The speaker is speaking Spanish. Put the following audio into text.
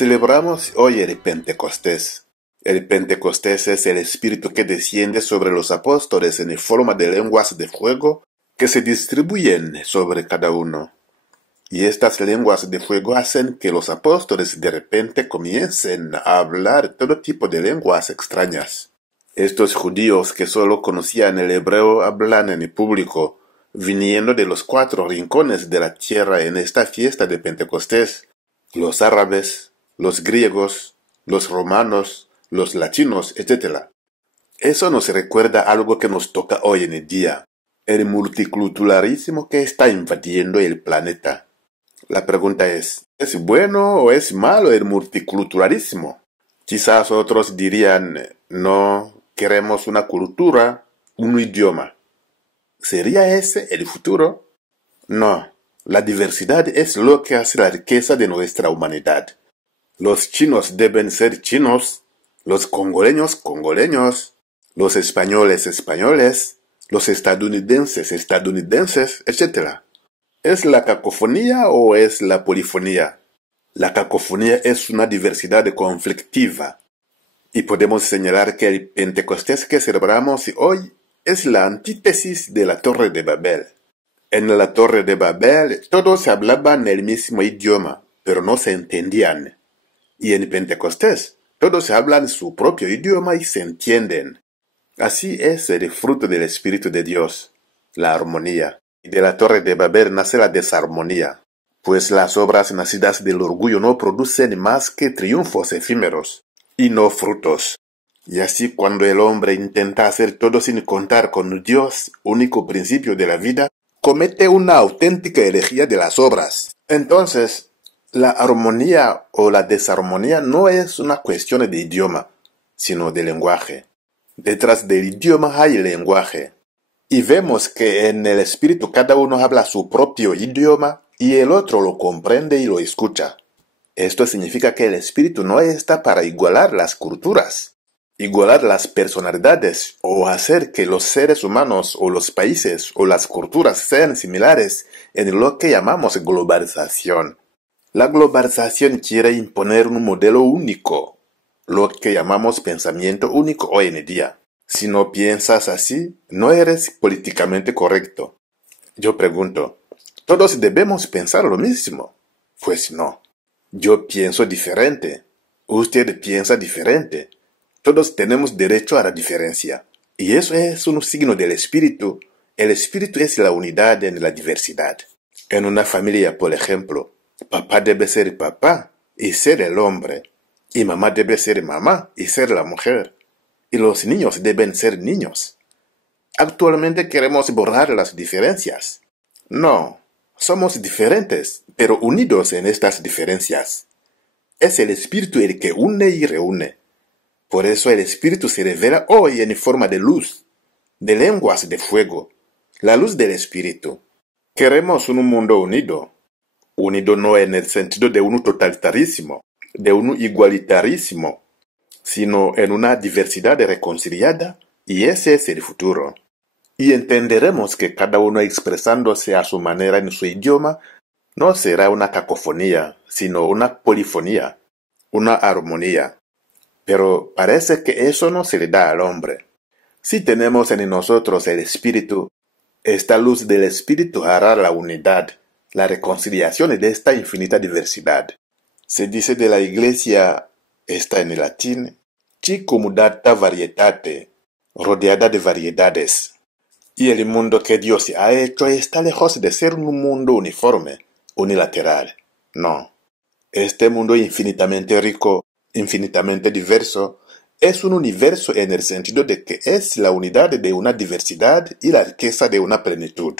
Celebramos hoy el Pentecostés. El Pentecostés es el Espíritu que desciende sobre los apóstoles en forma de lenguas de fuego que se distribuyen sobre cada uno. Y estas lenguas de fuego hacen que los apóstoles de repente comiencen a hablar todo tipo de lenguas extrañas. Estos judíos que solo conocían el hebreo hablan en público, viniendo de los 4 rincones de la tierra en esta fiesta de Pentecostés. Los árabes, los griegos, los romanos, los latinos, etc. Eso nos recuerda algo que nos toca hoy en el día, el multiculturalismo que está invadiendo el planeta. La pregunta ¿es bueno o es malo el multiculturalismo? Quizás otros dirían, no, queremos una cultura, un idioma. ¿Sería ese el futuro? No, la diversidad es lo que hace la riqueza de nuestra humanidad. Los chinos deben ser chinos, los congoleños congoleños, los españoles españoles, los estadounidenses estadounidenses, etc. ¿Es la cacofonía o es la polifonía? La cacofonía es una diversidad conflictiva. Y podemos señalar que el Pentecostés que celebramos hoy es la antítesis de la Torre de Babel. En la Torre de Babel todos hablaban el mismo idioma, pero no se entendían. Y en Pentecostés todos hablan su propio idioma y se entienden. Así es el fruto del Espíritu de Dios, la armonía. Y de la Torre de Babel nace la desarmonía, pues las obras nacidas del orgullo no producen más que triunfos efímeros, y no frutos. Y así cuando el hombre intenta hacer todo sin contar con Dios, único principio de la vida, comete una auténtica herejía de las obras. Entonces, la armonía o la desarmonía no es una cuestión de idioma, sino de lenguaje. Detrás del idioma hay lenguaje. Y vemos que en el espíritu cada uno habla su propio idioma y el otro lo comprende y lo escucha. Esto significa que el espíritu no está para igualar las culturas, igualar las personalidades o hacer que los seres humanos o los países o las culturas sean similares en lo que llamamos globalización. La globalización quiere imponer un modelo único, lo que llamamos pensamiento único hoy en día. Si no piensas así, no eres políticamente correcto. Yo pregunto, ¿todos debemos pensar lo mismo? Pues no. Yo pienso diferente. Usted piensa diferente. Todos tenemos derecho a la diferencia. Y eso es un signo del espíritu. El espíritu es la unidad en la diversidad. En una familia, por ejemplo, papá debe ser papá y ser el hombre. Y mamá debe ser mamá y ser la mujer. Y los niños deben ser niños. Actualmente queremos borrar las diferencias. No, somos diferentes, pero unidos en estas diferencias. Es el espíritu el que une y reúne. Por eso el espíritu se revela hoy en forma de luz, de lenguas de fuego, la luz del espíritu. Queremos un mundo unido. Unido no en el sentido de un totalitarismo, de un igualitarismo, sino en una diversidad reconciliada, y ese es el futuro. Y entenderemos que cada uno expresándose a su manera en su idioma no será una cacofonía, sino una polifonía, una armonía. Pero parece que eso no se le da al hombre. Si tenemos en nosotros el espíritu, esta luz del espíritu hará la unidad, la reconciliación de esta infinita diversidad. Se dice de la iglesia, está en el latín, Circumdata varietate, rodeada de variedades. Y el mundo que Dios ha hecho está lejos de ser un mundo uniforme, unilateral. No. Este mundo infinitamente rico, infinitamente diverso, es un universo en el sentido de que es la unidad de una diversidad y la riqueza de una plenitud.